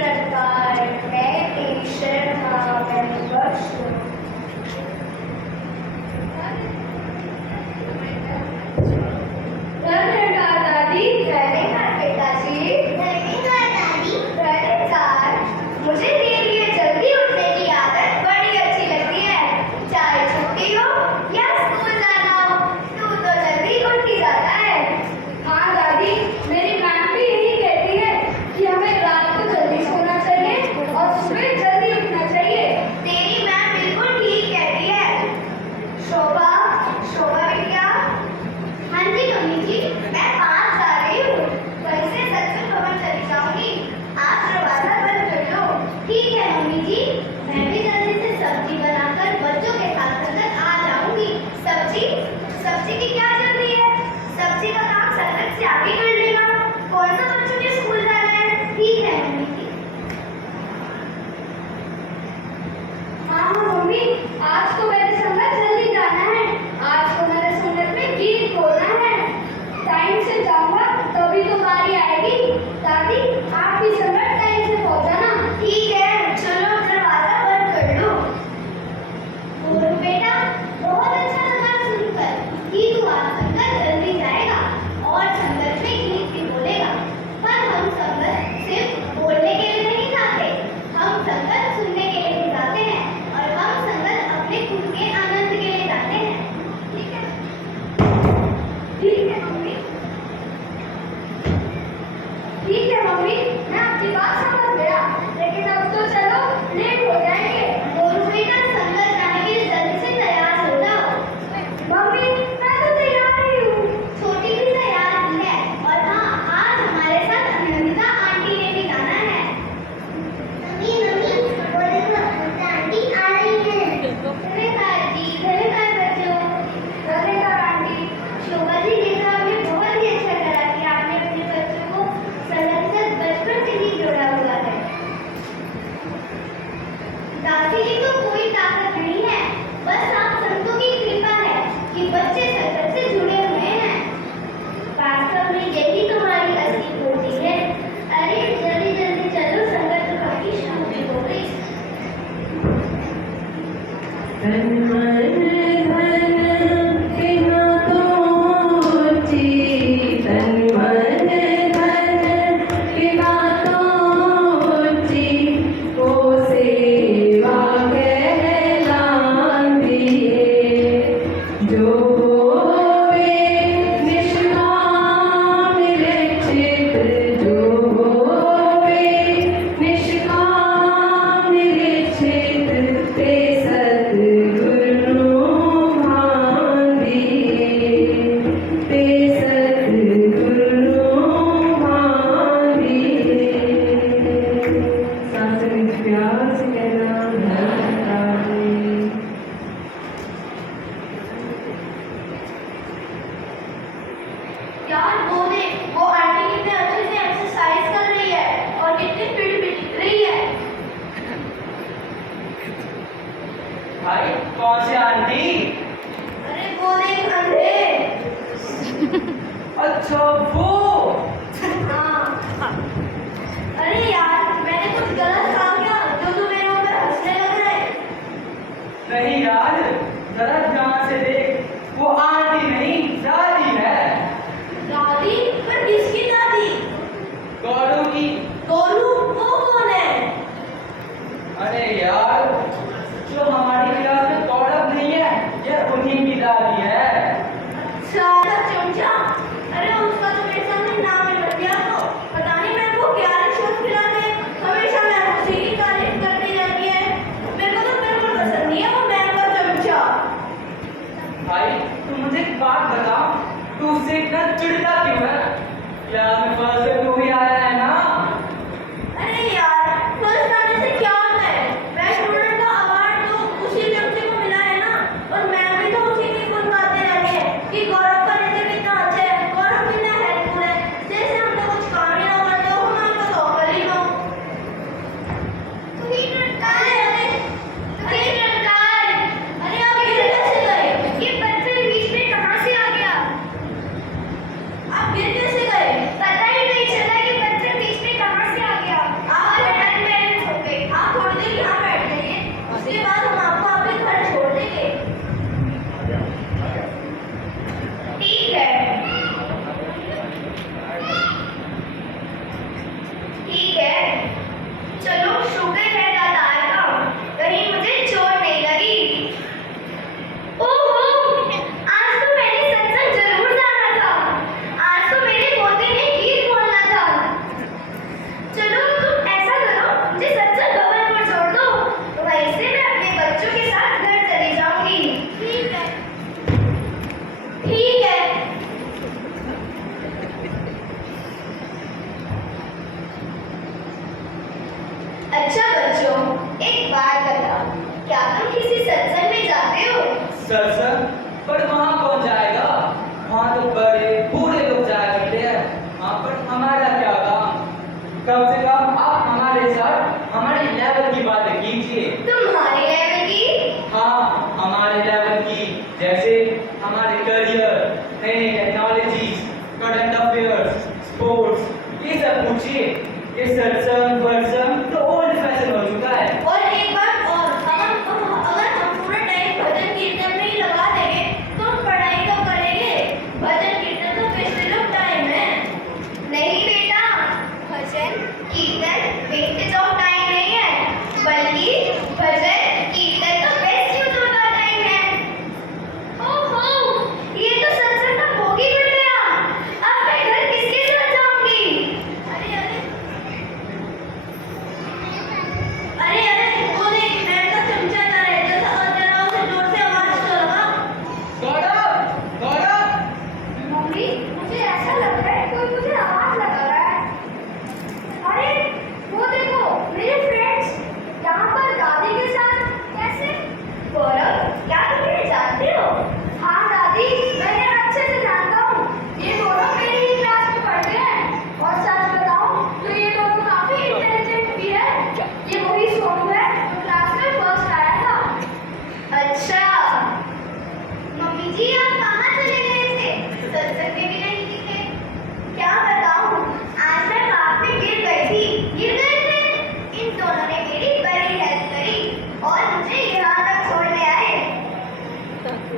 रटकार मैं तेरी शरण मैंने बख्श दादी पिताजी मुझे तेरे लिए जल्दी उठने की आदत बड़ी अच्छी लगती है। चाहे छुट्टी हो या स्कूल जाना हो, तू तो जल्दी उठ ही जाता है। हाँ दादी, मेरी मैम भी यही कहती है कि हमें रात को जल्दी सोना चाहिए और सुबह जल्दी उठना चाहिए। तेरी मैम बिल्कुल ठीक कहती है। शोभा बिटिया। हाँ जी मम्मी जी, मैं 5 जा रही हूँ। कल से सत्संग भवन चली जाऊंगी। आप दरवाजा बंद कर लो। ठीक है मम्मी जी, मैं भी जल्दी से सब्जी बनाकर बच्चों के साथ संगत आ जाऊंगी। सब्जी की क्या जल्दी है? सब्जी का काम संगत से आगे कर लेगा। कौन सा बच्चों के स्कूल जाना है? ठीक है मम्मी जी। हाँ मम्मी, आज तो मेरे संगत जल्दी जाना है। आज तो मेरे संगत में गीत बोलना है। टाइम से जाऊंगा तभी तो बारी आएगी। दादी, आप भी संगत टाइम से पहुंचाना। ठीक है, चलो दरवाजा बंद कर लो। बोलो बेटा, बहुत अच्छा लगा सुनकर कि तू आज संगत जल्दी जाएगा और संगत में गीत भी बोलेगा। पर हम संगत सिर्फ बोलने के लिए नहीं जाते, हम संगत सुनने के लिए भी जाते हैं और हम संगत अपने खुद के आनंद के लिए जाते हैं। ठीक है? ठीक है मम्मी। ठीक है मम्मी, मैं आपकी बात समझ गया, लेकिन अब तो चलो, लेट हो जाएंगे। बोलो बेटा, संगत जाने के लिए जल्दी से तैयार हो जाओ। मम्मी, मैं तो तैयार ही हूँ। छोटी भी तैयार ही है। और हाँ, आज हमारे साथ अनंता आंटी ने भी जाना है। नमी बोले तो आंटी आ रही है। धन्यवाद जी, धन्यवाद बच्चों। धन्यवाद आंटी। शोभा जी, देखा हमें बहुत ही अच्छा लगा कि आपने अपने बच्चों को संगत से बचपन से ही जोड़ा हुआ है। दादी की तो कोई ताकत नहीं है, बस आप संतों की कृपा है कि बच्चे संगत से जुड़े हुए हैं। वास्तव में यही तुम्हारी असली पूंजी है। अरे जल्दी जल्दी चलो, संगत तो काफी शुरू भी हो गई। धन मन धन बिना तोची, धन मन धन बिना तोची, को सेवा कहलाती है। जो होवे निष्काम निरचित, जो होवे निष्काम निरचित, ते सद्गुरु भांदिए, ते सद्गुरु भांदिए। सांस में प्यार से कहना धन्यवाद। यार वो आंटी कितने अच्छे से एक्सरसाइज कर रही है और कितनी फिट भी दिख रही है। भाई कौन से आंटी? अरे वो देख अंधे। अच्छा वो। हाँ। अरे यार, मैंने कुछ गलत कहा क्या जो तू मेरे ऊपर हंसने लग रहा है? नहीं यार, जरा ध्यान से देख, वो आंटी नहीं दादी है। दादी? पर किसकी दादी? गौरू की। गोलू? वो कौन है? अरे यार, जो हमारी क्लास में गौरव नहीं है, ये उन्हीं की दादी है। सारा चमचा। अरे उसका तो मेरे सामने नाम ही लग गया। तो पता नहीं मेरे को क्या रिश्वत खिलाते, हमेशा मैं उसी की तारीफ करती रहती है। मेरे को तो बिल्कुल पसंद नहीं है वो मैम का चमचा। भाई तू मुझे एक बात बता, तू उससे इतना चिढ़ता क्यों है? क्लास में फर्स्ट से तू ही आया है ना? अरे यार, फर्स्ट आने से क्या होता है? बेस्ट स्टूडेंट का अवार्ड तो उसी व्यक्ति को मिला है ना। और मैं भी तो उसी की गुण गाते रहती है कि गौरव का नृत्य कितना अच्छा है, गौरव कितना हेल्पफुल है। जैसे हम तो कुछ काम ही ना करते हो, हमारे को तो कर ही लो। अरे आप इधर कैसे गए? ये बच्चे बीच में कहाँ से आ गया? आप गिर कैसे गए? पता बात बताओ, क्या तुम किसी सत्संग में जाते हो? सत्संग? पर वहाँ कौन जाएगा? वहाँ तो बड़े बूढ़े लोग जाया करते हैं। वहाँ पर हमारा क्या काम? कम से कम आप हमारे साथ हमारे लेवल की बातें कीजिए। तुम्हारे लेवल की? हाँ, हमारे लेवल की, जैसे हमारे करियर, नई नई टेक्नोलॉजीज, करंट अफेयर्स, स्पोर्ट्स, ये सब पूछिए। ये सत्संग वर्संग तो ओल्ड फैशन हो चुका है। और एक बात और, अगर हम पूरा टाइम भजन कीर्तन में ही लगा देंगे तो हम पढ़ाई कब करेंगे? भजन कीर्तन तो वेस्टेज ऑफ टाइम है। नहीं बेटा, भजन कीर्तन वेस्टेज ऑफ टाइम नहीं है, बल्कि भजन कीर्तन तो बेस्ट यूज ऑफ टाइम है। ओहो, ये तो सत्संग का भोग ही बढ़ गया। अब मैं घर किसके साथ जाऊंगी? अरे वो देख, मैं तो चमचा जा रहा है, जरा उसे जोर से आवाज तो लगा। गौरव, गौरव, मम्मी, मुझे ऐसा लग रहा है कोई मुझे आवाज लगा रहा है। अरे वो देखो, मेरे फ्रेंड्स यहाँ पर दादी के साथ। कैसे? गौरव, क्या तुम इन्हें जानते हो? हाँ दादी, मैं इन्हें अच्छे से जानता हूँ। ये दोनों मेरी ही क्लास में पढ़ते हैं और सच बताऊँ तो ये दोनों काफी इंटेलिजेंट भी है। ये वही सोनू है जो क्लास में फर्स्ट आया था। अच्छा, मम्मी जी आप कहाँ चले गए थे? सत्संग में भी नहीं दिखे। क्या बताऊँ, आज मैं पार्क में गिर गई थी। गिर गए थे? इन दोनों ने मेरी बड़ी हेल्प करी और मुझे यहाँ तक छोड़ने आए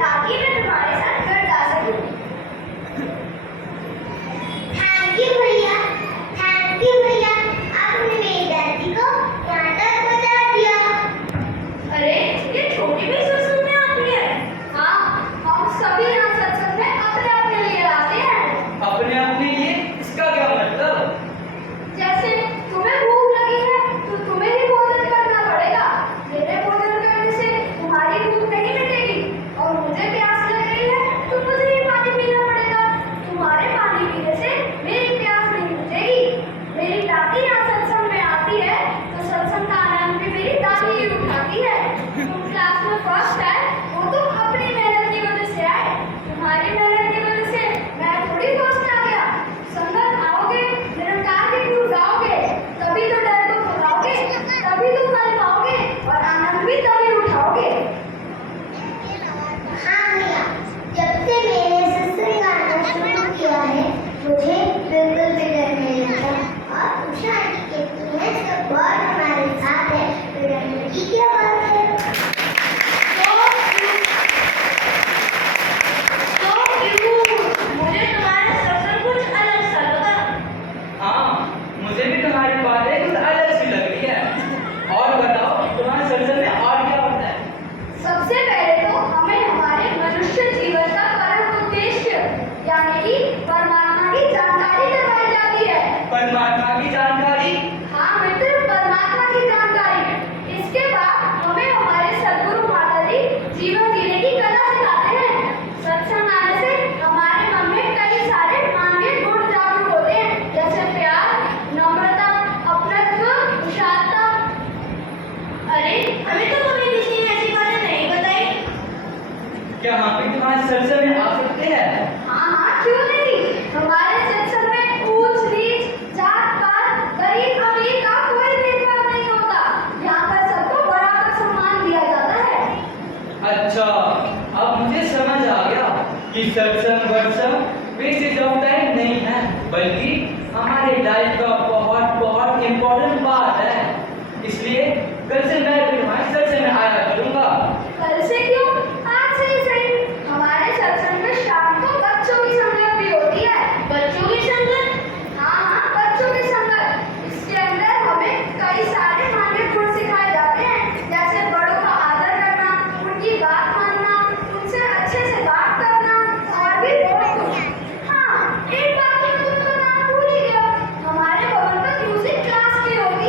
ताकि मैं तुम्हारे साथ घर जा सकूँ। थैंक यू भैया, थैंक यू भैया, आपने मेरी दादी को यहाँ तक पहुँचा दिया। अरे ये छोटी भी सत्संग में आती है? हाँ, हम सभी यहाँ सत्संग में अपने अपने लिए आते हैं। अपने अपने लिए इसका क्या मतलब? जैसे तुम्हें भूख लगी है तो तुम्हें ही भोजन करना पड़ेगा। मेरे भोजन करने से तुम्हारी भूख नहीं मिटेगी। और मुझे प्यास लग रही है तो मुझे ही पानी पीना पड़ेगा। तुम्हारे पानी पीने से मेरी प्यास नहीं बुझेगी। मेरी दादी यहाँ सत्संग में आती है तो सत्संग का आनंद भी मेरी दादी ही उठाती है। तुम क्लास में फर्स्ट आए वो तो अपनी मेहनत की वजह से आए। तुम्हारी मेहनत की वजह से मैं थोड़ी फर्स्ट आ गया। संगत आओगे, निरंकार के गुरु गाओगे, तभी तो डर को भगाओगे, तभी तो फल पाओगे और आनंद भी तभी उठाओगे। हाँ भैया, जब से मैंने सत्संग गाना शुरू किया है मुझे बिल्कुल भी डर नहीं लगता। और उषा आंटी कहती हैं सब बार हमारे साथ है तो डरने की क्या बात है? मुझे तुम्हारा सत्संग कुछ अलग सा लगा। हाँ, मुझे भी तुम्हारी बातें कुछ अलग सी लग रही है। और बताओ, तुम्हारे सत्संग में और क्या होता है? सबसे पहले तो हमें हमारे मनुष्य जीवन का परम उद्देश्य यानी कि परमात्मा की जानकारी करवाई जाती है। परमात्मा की जानकारी? हाँ मित्र, परमात्मा की जानकारी। इसके बाद हमें हमारे सद्गुरु माता जी जीवन जीने की कला सिखाते हैं। सत्संग आने से हमारे मन में कई सारे मानवीय गुण जागरूक होते हैं, जैसे प्यार, नम्रता, अपनत्व, विशालता। अरे हमें तो कभी किसी ने ऐसी बातें नहीं बताई। क्या हम भी तुम्हारे सत्संग में आ सकते हैं? हाँ हाँ, क्यों नहीं। हमारे सत्संग में ऊंच नीच, जात पात, गरीब अमीर का कोई भेदभाव नहीं होता। यहाँ पर सबको बराबर सम्मान दिया जाता है। अच्छा, अब मुझे समझ आ गया कि सत्संग वर्संग वेस्टेज ऑफ टाइम नहीं है, बल्कि हमारे लाइफ का बहुत बहुत इम्पोर्टेंट पार्ट है। इसलिए कल से मैं भी तुम्हारे सत्संग में आया करूँगा। कल से क्यों, आज से ही सही। हमारे सत्संग में शाम को बच्चों की संगत भी होती है। बच्चों की संगत? हाँ हाँ, बच्चों की संगत। इसके अंदर हमें कई सारे मानवीय गुण सिखाए जाते हैं, जैसे बड़ों का आदर करना, उनकी बात मानना, उनसे अच्छे से बात करना और भी बहुत कुछ। हाँ, एक बात तो मैं तुम्हें बताना भूल ही गया। हमारे भवन पर म्यूजिक क्लास भी होती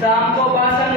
शाम को भाषण